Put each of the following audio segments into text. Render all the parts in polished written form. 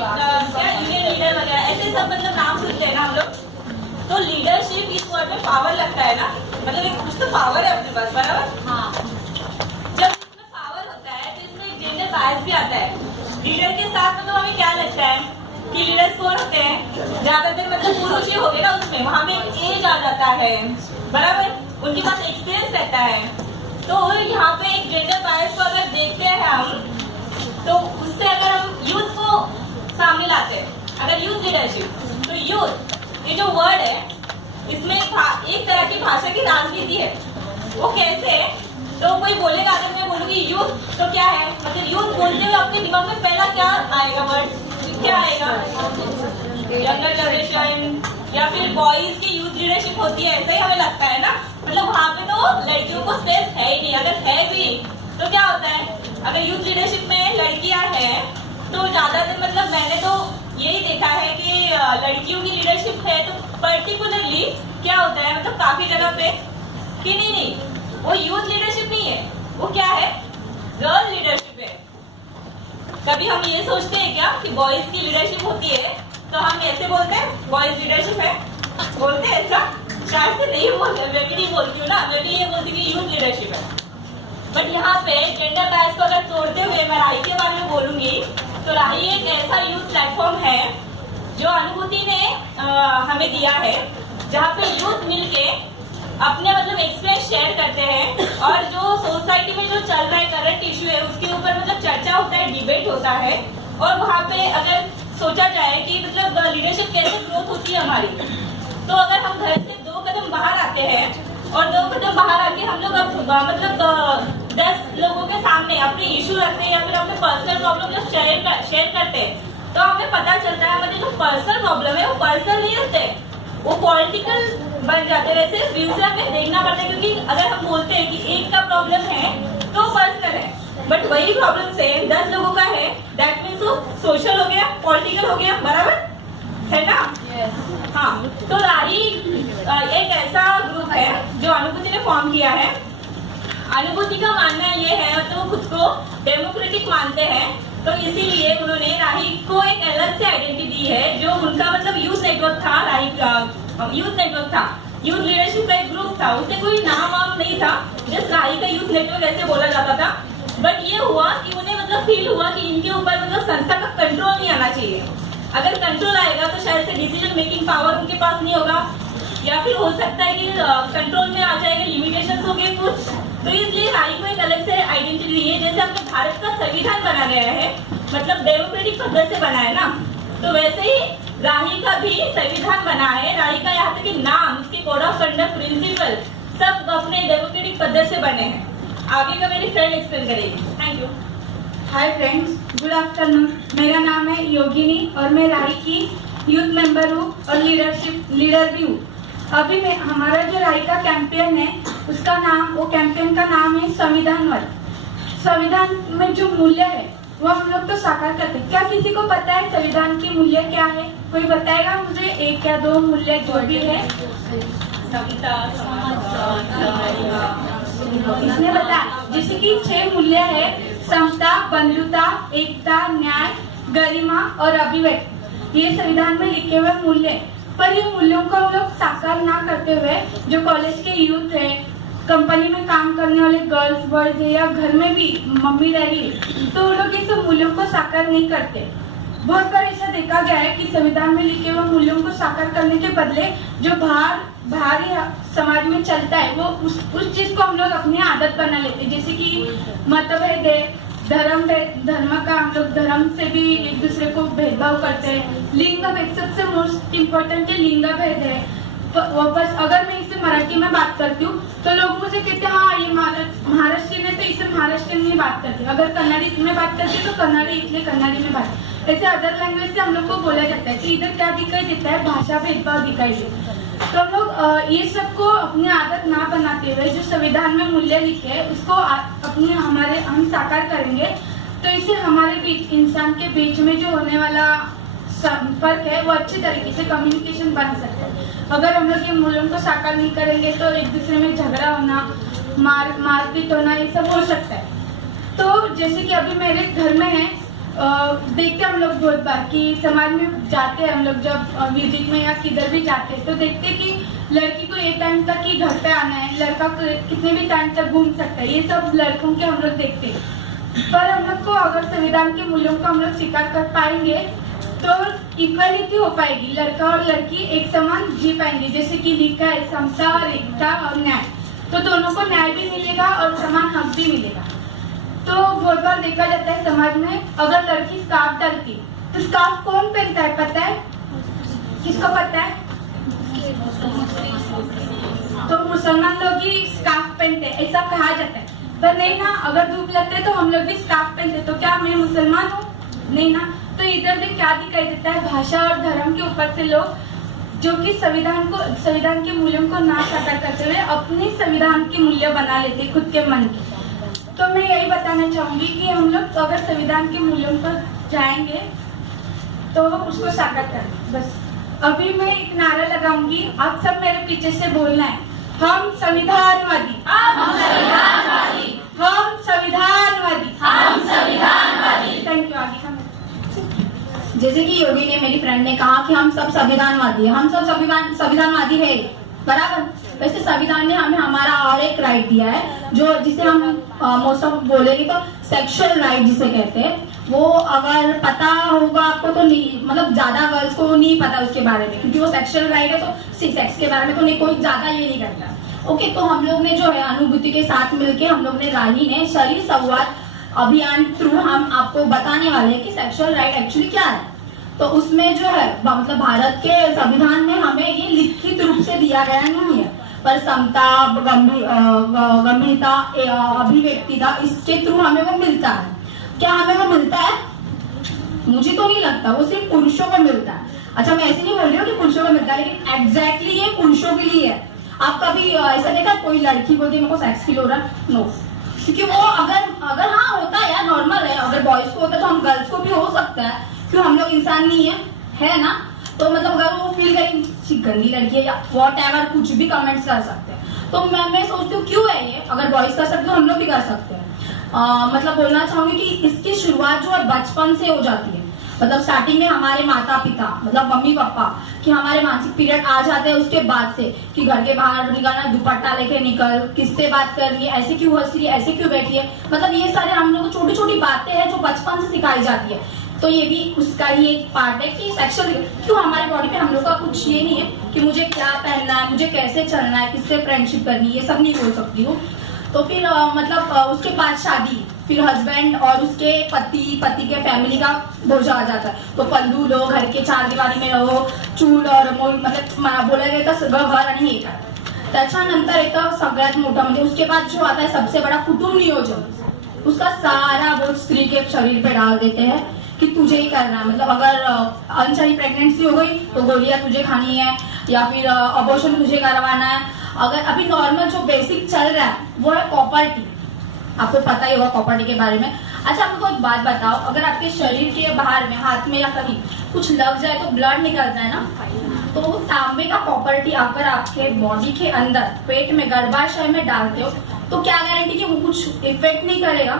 क्या union leader वगैरह ऐसे सब मतलब नाम सुनते हैं ना हम लोग। तो लीडरशिप इस वर्ड में पावर लगता है ना, मतलब एक कुछ तो पावर है अपने पास, बराबर। हाँ, जब इसमें पावर होता है तो इसमें एक जेंडर बायस भी आता है। लीडर के साथ मतलब हमें क्या लगता है कि लीडर्स कौन होते हैं, ज्यादातर मतलब पुरुष ही हो गए ना, उसमें वहां में एज आ जाता है, बराबर, उनके पास एक्सपीरियंस रहता है। तो यहाँ पे एक जेंडर बायस को अगर देखते हैं हम, तो उससे अगर हम यूथ को सामने लाते हैं, अगर यूथ लीडरशिप, तो यूथ ये जो वर्ड है इसमें एक तरह की भाषा की राजनीति है। वो कैसे है, तो कोई बोलेगा, अगर मैं बोलूंगी यूथ तो क्या है, मतलब यूथ बोलते हुए आपके दिमाग में पहला क्या आएगा वर्ड, क्या आएगा, यंगर जनरेशन या फिर बॉयज की यूथ लीडरशिप होती है, ऐसा ही हमें लगता है ना। मतलब वहाँ पे तो लड़कियों को स्पेस है ही नहीं, अगर है भी तो क्या होता है, अगर यूथ लीडरशिप में लड़कियां हैं तो ज्यादातर मतलब मैंने तो यही देखा है कि लड़कियों की लीडरशिप है तो पर्टिकुलरली क्या होता है, मतलब काफी जगह पे कि नहीं वो यूथ लीडरशिप नहीं है, वो क्या है, गर्ल लीडरशिप है। कभी हम ये सोचते हैं क्या कि बॉयज की लीडरशिप होती है तो हम ऐसे बोलते हैं बॉयज लीडरशिप है, बोलते हैं ऐसा, शायद से नहीं बोलते, मैं भी नहीं बोलती हूँ ना, मैं भी ये बोलती हूँ कि यूथ लीडरशिप है। बट यहाँ पे जेंडर बायस को अगर तोड़ते हुए मैं राही के बारे में बोलूंगी, तो राही एक ऐसा यूथ प्लेटफॉर्म है जो अनुभूति ने हमें दिया है, जहाँ पे यूथ मिलके अपने मतलब एक्सपीरियंस शेयर करते हैं और जो सोसाइटी में जो चल रहा है करंट इश्यू है उसके ऊपर मतलब चर्चा होता है, डिबेट होता है। और वहाँ पे अगर सोचा जाए कि मतलब लीडरशिप कैसे ग्रोथ होती है हमारी, तो अगर हम घर से 2 कदम बाहर आते हैं और 2 कदम बाहर आके हम लोग मतलब 10 लोगों के सामने अपने इशू रखते हैं या फिर अपने पर्सनल प्रॉब्लम जब शेयर करते हैं, तो हमें पता चलता है हमारे जो पर्सनल प्रॉब्लम है वो पर्सनल नहीं होते, वो पॉलिटिकल बन जाते हैं। वैसे व्यू से हमें देखना पड़ता है, क्योंकि अगर हम बोलते हैं कि एक का प्रॉब्लम है तो पर्सनल है, बट वही प्रॉब्लम से 10 लोगों का है, दैट मीन्स वो सोशल हो गया, पॉलिटिकल हो गया, बराबर है ना। हाँ, तो राही एक ऐसा ग्रुप है जो अनुभूति ने फॉर्म किया है। अनुभूति का मानना ये है, तो खुद को डेमोक्रेटिक मानते हैं, तो इसीलिए उन्होंने राही को एक अलग से आइडेंटिटी दी है, जो उनका मतलब यूथ नेटवर्क था, राही का यूथ नेटवर्क था, यूथ लीडरशिप का एक ग्रुप था, उसे कोई नाम वाम नहीं था, जस्ट राही का यूथ नेटवर्क ऐसे बोला जाता था। बट ये हुआ कि उन्हें मतलब फील हुआ कि इनके ऊपर मतलब संस्था का कंट्रोल नहीं आना चाहिए, अगर कंट्रोल आएगा तो शायद से डिसीजन मेकिंग पावर उनके पास नहीं होगा, या फिर हो सकता है कि कंट्रोल में आ जाएगा, लिमिटेशंस हो गए कुछ, तो इसलिए राही को एक अलग से आइडेंटिटी दी है। जैसे अपने भारत का संविधान बना गया है, मतलब डेमोक्रेटिक पद्धति से बना है ना, तो वैसे ही राही का भी संविधान बना है। राही का यहाँ तक कि नाम, उसके कोड ऑफ कंडक्ट, प्रिंसिपल सब अपने डेमोक्रेटिक पद्धति से बने हैं। आगे का मेरी फ्रेंड एक्सप्लेन करेगी। Thank you. Hi friends, good afternoon. मेरा नाम है योगिनी और मैं राही की यूथ मेंबर हूँ और लीडर भी हूँ। अभी मैं हमारा जो राही का कैंपेन है उसका नाम, वो कैंपेन का नाम है संविधान वर्ग। संविधान में जो मूल्य है वो हम लोग तो साकार करते हैं। क्या किसी को पता है संविधान की मूल्य क्या है? कोई बताएगा मुझे, 1 या 2 मूल्य जो भी है? इसने बताया, जैसे कि 6 मूल्य है, समता, बंधुता, एकता, न्याय, गरिमा और अभिव्यक्ति। ये संविधान में लिखे हुए मूल्य, पर ये मूल्यों को हम लोग साकार ना करते हुए जो कॉलेज के यूथ है, कंपनी में काम करने वाले गर्ल्स बॉयज है, या घर में भी मम्मी डैडी है, तो वो लोग ये सब मूल्यों को साकार नहीं करते। बहुत बार ऐसा देखा गया है कि संविधान में लिखे हुए मूल्यों को साकार करने के बदले जो बाहरी समाज में चलता है वो उस चीज को हम लोग अपनी आदत बना लेते हैं। जैसे कि मतभेद है, धर्म का हम लोग धर्म से भी एक दूसरे को भेदभाव करते हैं। लिंग भेद, सबसे मोस्ट इम्पोर्टेंट लिंग भेद है। वापस अगर मैं इसे मराठी में बात करती हूँ तो लोग मुझे कहते हैं हाँ ये महाराष्ट्रीयन है तो इसे महाराष्ट्रीयन में बात करती हूँ, अगर कन्नड़ी में बात करती हूँ तो कन्नड़ी इसलिए कन्नड़ी में बात। ऐसे अदर लैंग्वेज से हम लोग को बोला जाता है। तो इधर क्या दिखाई देता है, भाषा भेदभाव दिखाई देता है। तो हम लोग ये सबको अपनी आदत ना बनाते हुए जो संविधान में मूल्य लिखे है उसको अपने हम साकार करेंगे, तो इससे हमारे बीच, इंसान के बीच में जो होने वाला संपर्क है वो अच्छी तरीके से कम्युनिकेशन बन सकता है। अगर हम लोग ये मूल्यों को साकार नहीं करेंगे तो एक दूसरे में झगड़ा होना, मारपीट होना, ये सब हो सकता है। तो जैसे कि अभी मेरे घर में है, देखते हैं हम लोग बहुत बार कि समाज में जाते हैं हम लोग जब विजिट में या किधर भी जाते हैं तो देखते हैं कि लड़की को एक टाइम तक ही घर पे आना है, लड़का कितने भी टाइम तक घूम सकता है, ये सब लड़कों के हम लोग देखते हैं। पर हम लोग को अगर संविधान के मूल्यों को हम लोग स्वीकार कर पाएंगे तो इक्वालिटी हो पाएगी, लड़का और लड़की एक समान जी पाएंगे। जैसे कि लिखा है समता और एकता और न्याय, तो दोनों को न्याय भी मिलेगा और समान हक भी मिलेगा। तो बहुत बार देखा जाता है समाज में अगर लड़की स्कार्फ डालती तो स्कार्फ कौन पहनता है पता है? किसको पता है? तो मुसलमान लोग ही स्कार्फ पहनते हैं ऐसा कहा जाता है, पर नहीं ना, अगर धूप लगते है तो हम लोग भी स्कार्फ पहनते, तो क्या मैं मुसलमान हूँ? नहीं ना। तो इधर भी क्या दिखाई देता है, भाषा और धर्म के ऊपर से लोग जो कि संविधान के मूल्यों को ना साकार करते हुए अपने संविधान के मूल्य बना लेते खुद के मन के। तो मैं यही बताना चाहूंगी कि हम लोग अगर संविधान के मूल्यों पर जाएंगे तो उसको साकार करें। बस अभी मैं एक नारा लगाऊंगी, आप सब मेरे पीछे से बोलना है, हम संविधानवादी, हम संविधानवादी, हम संविधानवादी, हम संविधानवादी। Thank you. आगे का जैसे कि योगी ने, मेरी फ्रेंड ने कहा कि हम सब संविधानवादी हैं, हम सब संविधानवादी है, बराबर। वैसे संविधान ने हमें हमारा और एक राइट दिया है जो जिसे हम मोस्ट ऑफ बोलेंगे तो सेक्सुअल राइट जिसे कहते हैं। वो अगर पता होगा आपको तो नहीं, मतलब ज्यादा गर्ल्स को नहीं पता उसके बारे में, क्योंकि वो सेक्सुअल राइट है तो सेक्स के बारे में तो नहीं कोई ज्यादा ये नहीं करता। ओके, तो हम लोग ने जो है अनुभूति के साथ मिलके हम लोग ने राही ने शरीर संवाद अभियान थ्रू हम आपको बताने वाले हैं कि सेक्सुअल राइट एक्चुअली क्या है। तो उसमें जो है मतलब भारत के संविधान में हमें ये लिखित रूप से दिया गया नहीं है, पर समता, गंभीरता, अभिव्यक्तिता, इसके थ्रू हमें वो मिलता है। क्या हमें वो मिलता है? मुझे तो नहीं लगता, वो सिर्फ पुरुषों को मिलता है। अच्छा, मैं ऐसे नहीं बोल रही हूँ कि पुरुषों को मिलता है, लेकिन एग्जैक्टली ये पुरुषों के लिए है। आप कभी ऐसा देखा कोई लड़की बोलती है मेरे को सेक्स फील हो रहा है? नो, क्योंकि वो अगर हाँ होता है यार, नॉर्मल है, अगर बॉयज को होता है तो हम गर्ल्स को भी हो सकता है, क्यों हम लोग इंसान नहीं है ना। तो मतलब अगर वो फील करेंगे गंदी लड़की है या वॉट एवर, कुछ भी कमेंट्स कर सकते हैं। तो मैं सोचती हूँ क्यों है ये, अगर बॉयज कर सकते हो हम लोग भी कर सकते हैं। मतलब बोलना चाहूंगी कि इसकी शुरुआत जो है बचपन से हो जाती है। मतलब स्टार्टिंग में हमारे माता पिता मतलब मम्मी पापा कि हमारे मानसिक पीरियड आ जाते हैं उसके बाद से कि घर के बाहर निकलना, दुपट्टा लेके निकल, किससे बात करनी है, ऐसे क्यों हंस रही है, ऐसे क्यों बैठी है, मतलब ये सारे हम लोग छोटी छोटी बातें हैं जो बचपन से सिखाई जाती है। तो ये भी उसका ही एक पार्ट है कि सेक्सुअल क्यों हमारे बॉडी पे हम लोग का कुछ ये नहीं है कि मुझे क्या पहनना है, मुझे कैसे चलना है, किससे फ्रेंडशिप करनी है, ये सब नहीं बोल सकती हूँ। तो फिर मतलब उसके बाद शादी, फिर हस्बैंड और उसके पति के फैमिली का बोझा आ जाता है। तो पल्लू लो, घर के चार दीवारी में रहो, चूल और मतलब बोला गया तर सगळं घर आणि हे काय. त्याच्यानंतर येतं सगळ्यात मोठं म्हणजे उसके बाद जो आता है सबसे बड़ा कुटुंब नियोजन. उसका सारा बोझ स्त्री के शरीर पे डाल देते हैं कि तुझे ही करना है. मतलब अगर अनचाही प्रेगनेंसी हो गई तो गोलियां तुझे खानी है या फिर अबॉर्शन तुझे करवाना है. अगर अभी नॉर्मल जो बेसिक चल रहा है वो है प्रॉपर्टी. आपको पता ही होगा प्रॉपर्टी के बारे में. अच्छा, आपको एक बात बताओ, अगर आपके शरीर के बाहर में हाथ में या कहीं कुछ लग जाए तो ब्लड निकलता है ना, तो तांबे का प्रॉपर्टी अगर आपके बॉडी के अंदर पेट में गर्भाशय में डालते हो तो क्या गारंटी कि वो कुछ इफेक्ट नहीं करेगा?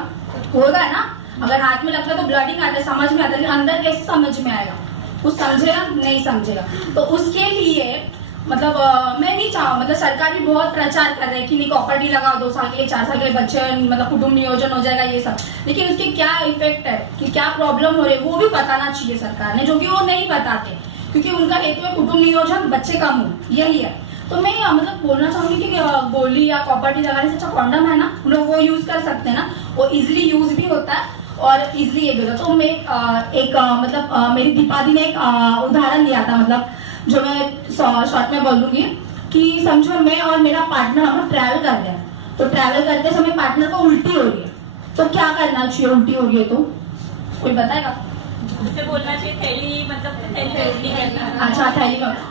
होगा ना. अगर हाथ में लगता है तो ब्लडिंग आता है, समझ में आता है, अंदर कैसे समझ में आएगा? कुछ समझेगा? नहीं समझेगा. तो उसके लिए मतलब मैं नहीं चाहूँ, मतलब सरकार भी बहुत प्रचार कर रहे हैं कि नहीं प्रॉपर्टी लगाओ, 2 साल के लिए 4 साल के लिए बच्चे मतलब कुटुंब नियोजन हो जाएगा ये सब. लेकिन उसके क्या इफेक्ट है कि क्या प्रॉब्लम हो रही है वो भी बताना चाहिए सरकार ने, जो कि वो नहीं बताते क्योंकि उनका हेतु है कुटुंब नियोजन, बच्चे का मुंह, यही है. तो मैं मतलब बोलना चाहूंगी कि गोली या प्रॉपर्टी लगाने से अच्छा कॉन्डम है ना, हम लोग वो यूज कर सकते हैं ना, वो इजिली यूज भी होता है और इजिली ये भी होता है. तो मैं एक मतलब मेरी दीपादी ने एक उदाहरण दिया था, मतलब जो मैं शॉर्ट में बोलूंगी कि समझो मैं और मेरा पार्टनर हम ट्रैवल कर रहे हैं, तो ट्रैवल करते समय पार्टनर को उल्टी हो रही है, तो क्या करना चाहिए? उल्टी हो रही है तो कोई बताएगा? उसे बोलना चाहिए थैली, मतलब थैली में उल्टी करना. अच्छा, थैली में